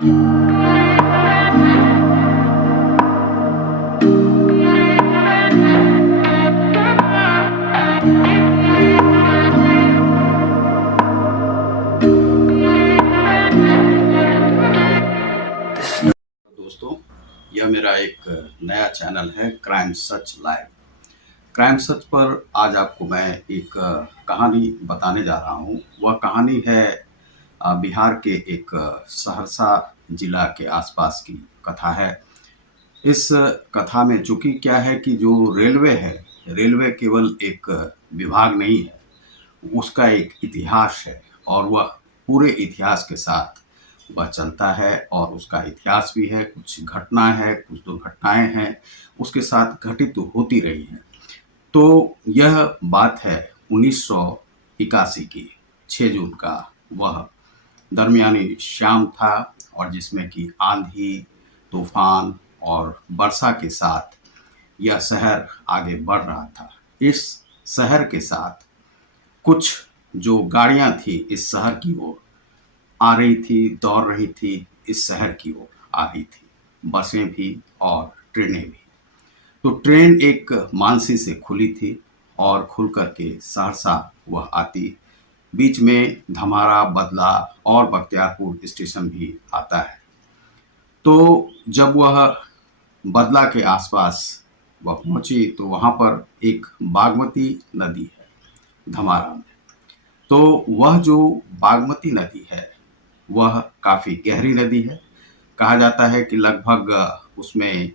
दोस्तों, यह मेरा एक नया चैनल है क्राइम सच लाइव। क्राइम सच पर आज आपको मैं एक कहानी बताने जा रहा हूँ। वह कहानी है बिहार के एक सहरसा जिला के आसपास की कथा है। इस कथा में चूंकि क्या है कि जो रेलवे है, रेलवे केवल एक विभाग नहीं है, उसका एक इतिहास है और वह पूरे इतिहास के साथ वह चलता है और उसका इतिहास भी है, कुछ घटना है, कुछ दुर्घटनाएं हैं, उसके साथ घटित तो होती रही हैं। तो यह बात है 1981 की 6 जून का। वह दरमियानी शाम था और जिसमें कि आंधी, तूफान और वर्षा के साथ यह शहर आगे बढ़ रहा था। इस शहर के साथ कुछ जो गाड़ियां थी इस शहर की ओर आ रही थी, दौड़ रही थी, इस शहर की ओर आ रही थी, बसें भी और ट्रेनें भी। तो ट्रेन एक मानसी से खुली थी और खुल करके सहरसा वह आती। बीच में धमारा, बदला और बख्तियारपुर स्टेशन भी आता है। तो जब वह बदला के आसपास वह पहुंची तो वहां पर एक बागमती नदी है धमारा में। तो वह जो बागमती नदी है वह काफ़ी गहरी नदी है। कहा जाता है कि लगभग उसमें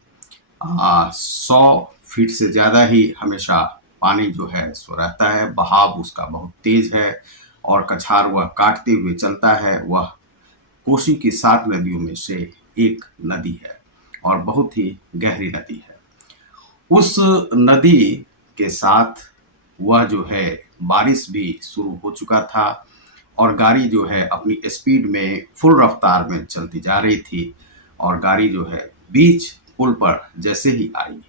100 फीट से ज़्यादा ही हमेशा पानी जो है सो रहता है। बहाव उसका बहुत तेज है और कछार वह काटते हुए चलता है। वह कोसी की 7 नदियों में से एक नदी है और बहुत ही गहरी नदी है। उस नदी के साथ वह जो है बारिश भी शुरू हो चुका था और गाड़ी जो है अपनी स्पीड में फुल रफ्तार में चलती जा रही थी और गाड़ी जो है बीच पुल पर जैसे ही आई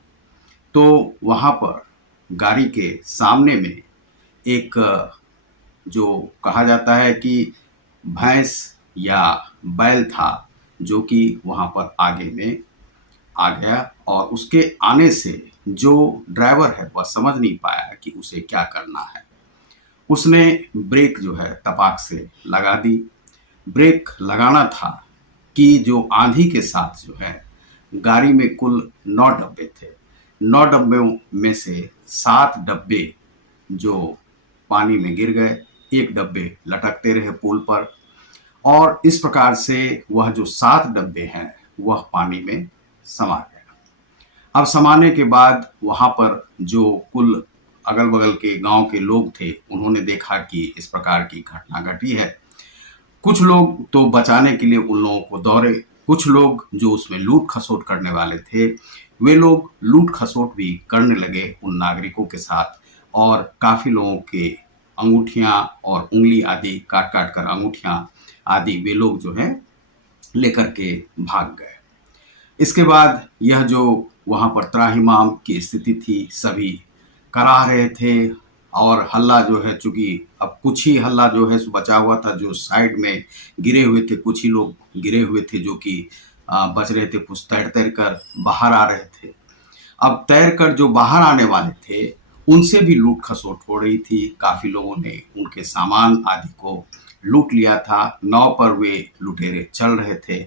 तो वहाँ पर गाड़ी के सामने में एक जो कहा जाता है कि भैंस या बैल था जो कि वहाँ पर आगे में आ गया और उसके आने से जो ड्राइवर है वह समझ नहीं पाया कि उसे क्या करना है। उसने ब्रेक जो है तपाक से लगा दी। ब्रेक लगाना था कि जो आंधी के साथ जो है गाड़ी में कुल 9 डब्बे थे। 9 डब्बों में से 7 डब्बे जो पानी में गिर गए, 1 डब्बे लटकते रहे पुल पर और इस प्रकार से वह जो 7 डब्बे हैं वह पानी में समा गए। अब समाने के बाद वहाँ पर जो कुल अगल-बगल के गांव के लोग थे, उन्होंने देखा कि इस प्रकार की घटना घटी है। कुछ लोग तो बचाने के लिए उन लोगों को दौड़े, कुछ लोग जो उसमें लूट-खसोट करने वाले थे, वे लोग लूट-खसोट भी करने लगे उन नागरिकों के साथ और काफ़ी लोगों के अंगूठियाँ और उँगली आदि काट-काट कर अंगूठियाँ आदि वे लोग जो हैं लेकर के भाग गए। इसके बाद यह जो वहाँ पर त्राहिमाम की स्थिति थी, सभी कराह रहे थे और हल्ला जो है चूँकि अब कुछ ही हल्ला जो है सो बचा हुआ था, जो साइड में गिरे हुए थे, कुछ ही लोग गिरे हुए थे जो कि बच रहे थे, कुछ तैर-तैर कर बाहर आ रहे थे। अब तैर कर जो बाहर आने वाले थे, उनसे भी लूट-खसोट हो रही थी। काफ़ी लोगों ने उनके सामान आदि को लूट लिया था। नाव पर वे लुटेरे चल रहे थे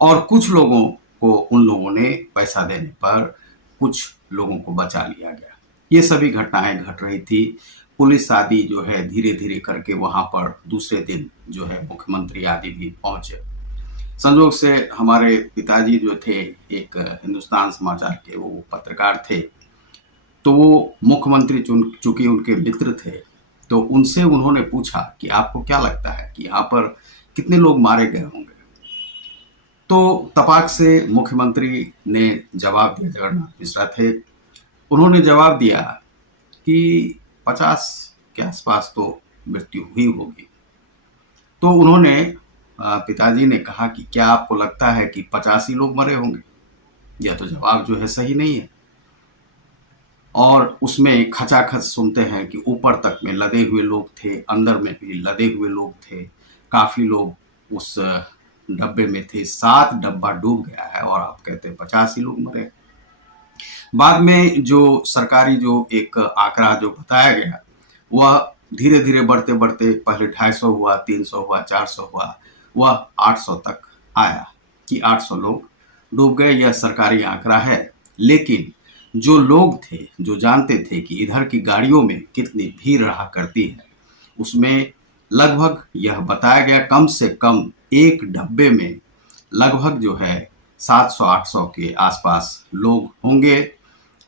और कुछ लोगों को उन लोगों ने पैसा देने पर कुछ लोगों को बचा लिया गया। ये सभी घटनाएं घट रही थी। पुलिस आदि जो है धीरे-धीरे करके वहाँ पर दूसरे दिन जो है मुख्यमंत्री आदि भी पहुँचे। संजोग से हमारे पिताजी जो थे एक हिंदुस्तान समाचार के वो पत्रकार थे, तो वो मुख्यमंत्री चूँकि उनके मित्र थे, तो उनसे उन्होंने पूछा कि आपको क्या लगता है कि यहाँ पर कितने लोग मारे गए होंगे? तो तपाक से मुख्यमंत्री ने जवाब दिया, जगन्नाथ मिश्रा थे, उन्होंने जवाब दिया कि 50 के आसपास तो मृत्यु हुई होगी। तो उन्होंने पिताजी ने कहा कि क्या आपको लगता है कि 50 ही लोग मरे होंगे? यह तो जवाब जो है सही नहीं है। और उसमें खचाखच सुनते हैं कि ऊपर तक में लदे हुए लोग थे, अंदर में भी लदे हुए लोग थे। काफ़ी लोग उस डब्बे में थे, 7 डब्बा डूब गया है और आप कहते हैं 50 ही लोग मरे। बाद में जो सरकारी जो एक आंकड़ा जो बताया गया, वह धीरे-धीरे बढ़ते-बढ़ते पहले 250 हुआ, 300 हुआ, 400 हुआ, वह 800 तक आया कि 800 लोग डूब गए, यह सरकारी आंकड़ा है। लेकिन जो लोग थे, जो जानते थे कि इधर की गाड़ियों में कितनी भीड़ रहा करती है, उसमें लगभग यह बताया गया कम से कम एक डब्बे में लगभग जो है 700-800 के आसपास लोग होंगे।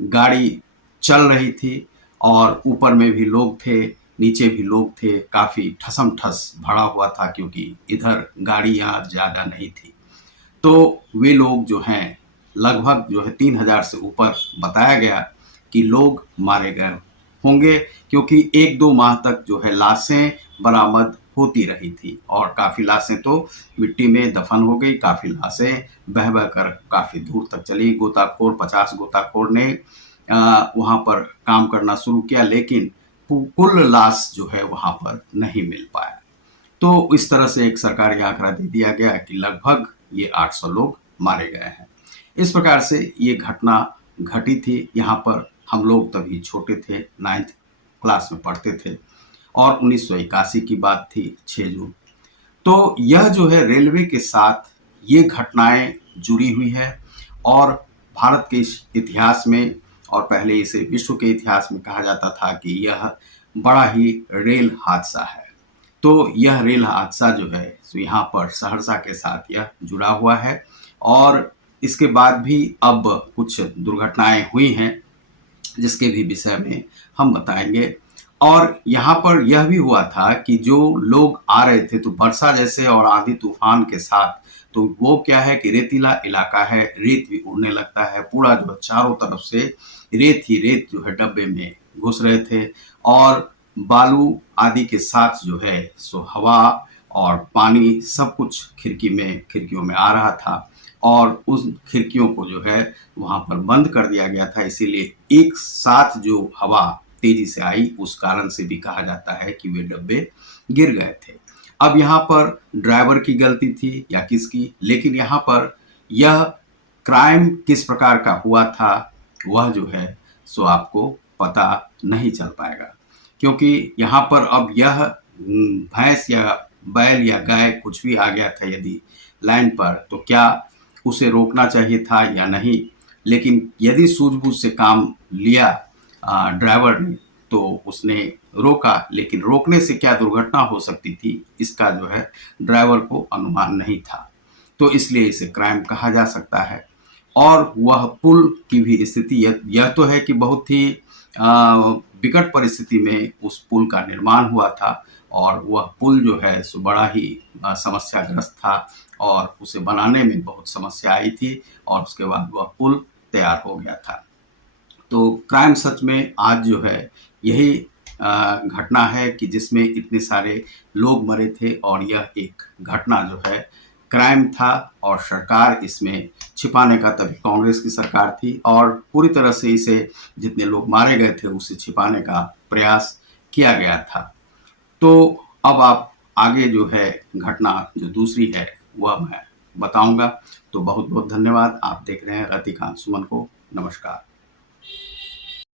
गाड़ी चल रही थी और ऊपर में भी लोग थे, नीचे भी लोग थे, काफ़ी ठसम-ठस भरा हुआ था क्योंकि इधर गाड़ियाँ ज़्यादा नहीं थी। तो वे लोग जो हैं लगभग जो है 3000 से ऊपर बताया गया कि लोग मारे गए होंगे, क्योंकि 1-2 माह तक जो है लाशें बरामद होती रही थी और काफ़ी लाशें तो मिट्टी में दफन हो गई, काफ़ी लाशें बह-बह कर काफ़ी दूर तक चली। गोताखोर 50 गोताखोर ने वहाँ पर काम करना शुरू किया, लेकिन कुल लाश जो है वहाँ पर नहीं मिल पाया। तो इस तरह से एक सरकारी आंकड़ा दे दिया गया कि लगभग ये 800 लोग मारे गए हैं। इस प्रकार से ये घटना घटी थी। यहाँ पर हम लोग तभी छोटे थे, 9th क्लास में पढ़ते थे और 1981 की बात थी, 6 जून। तो यह जो है रेलवे के साथ ये घटनाएं जुड़ी हुई है और भारत के इस इतिहास में और पहले इसे विश्व के इतिहास में कहा जाता था कि यह बड़ा ही रेल हादसा है। तो यह रेल हादसा जो है सो यहाँ पर सहरसा के साथ यह जुड़ा हुआ है और इसके बाद भी अब कुछ दुर्घटनाएं हुई हैं जिसके भी विषय में हम बताएंगे। और यहाँ पर यह भी हुआ था कि जो लोग आ रहे थे तो वर्षा जैसे और आंधी तूफान के साथ, तो वो क्या है कि रेतीला इलाका है, रेत भी उड़ने लगता है, पूरा जो है चारों तरफ से रेत ही रेत जो है डब्बे में घुस रहे थे और बालू आदि के साथ जो है सो हवा और पानी सब कुछ खिड़कियों में आ रहा था और उस खिड़कियों को जो है वहाँ पर बंद कर दिया गया था। इसीलिए एक साथ जो हवा तेजी से आई उस कारण से भी कहा जाता है कि वे डब्बे गिर गए थे। अब यहाँ पर ड्राइवर की गलती थी या किसकी, लेकिन यहाँ पर यह क्राइम किस प्रकार का हुआ था वह जो है सो आपको पता नहीं चल पाएगा, क्योंकि यहाँ पर अब यह भैंस या बैल या गाय कुछ भी आ गया था यदि लाइन पर, तो क्या उसे रोकना चाहिए था या नहीं। लेकिन यदि सूझबूझ से काम लिया ड्राइवर ने तो उसने रोका, लेकिन रोकने से क्या दुर्घटना हो सकती थी इसका जो है ड्राइवर को अनुमान नहीं था, तो इसलिए इसे क्राइम कहा जा सकता है। और वह पुल की भी स्थिति यह तो है कि बहुत ही विकट परिस्थिति में उस पुल का निर्माण हुआ था और वह पुल जो है सो बड़ा ही समस्याग्रस्त था और उसे बनाने में बहुत समस्या आई थी और उसके बाद वह पुल तैयार हो गया था। तो क्राइम सच में आज जो है यही घटना है कि जिसमें इतने सारे लोग मरे थे और यह एक घटना जो है क्राइम था और सरकार इसमें छिपाने का, तभी कांग्रेस की सरकार थी और पूरी तरह से इसे जितने लोग मारे गए थे उसे छिपाने का प्रयास किया गया था। तो अब आप आगे जो है घटना जो दूसरी है वह मैं बताऊंगा। तो बहुत बहुत धन्यवाद। आप देख रहे हैं रतिकांत सुमन को। नमस्कार।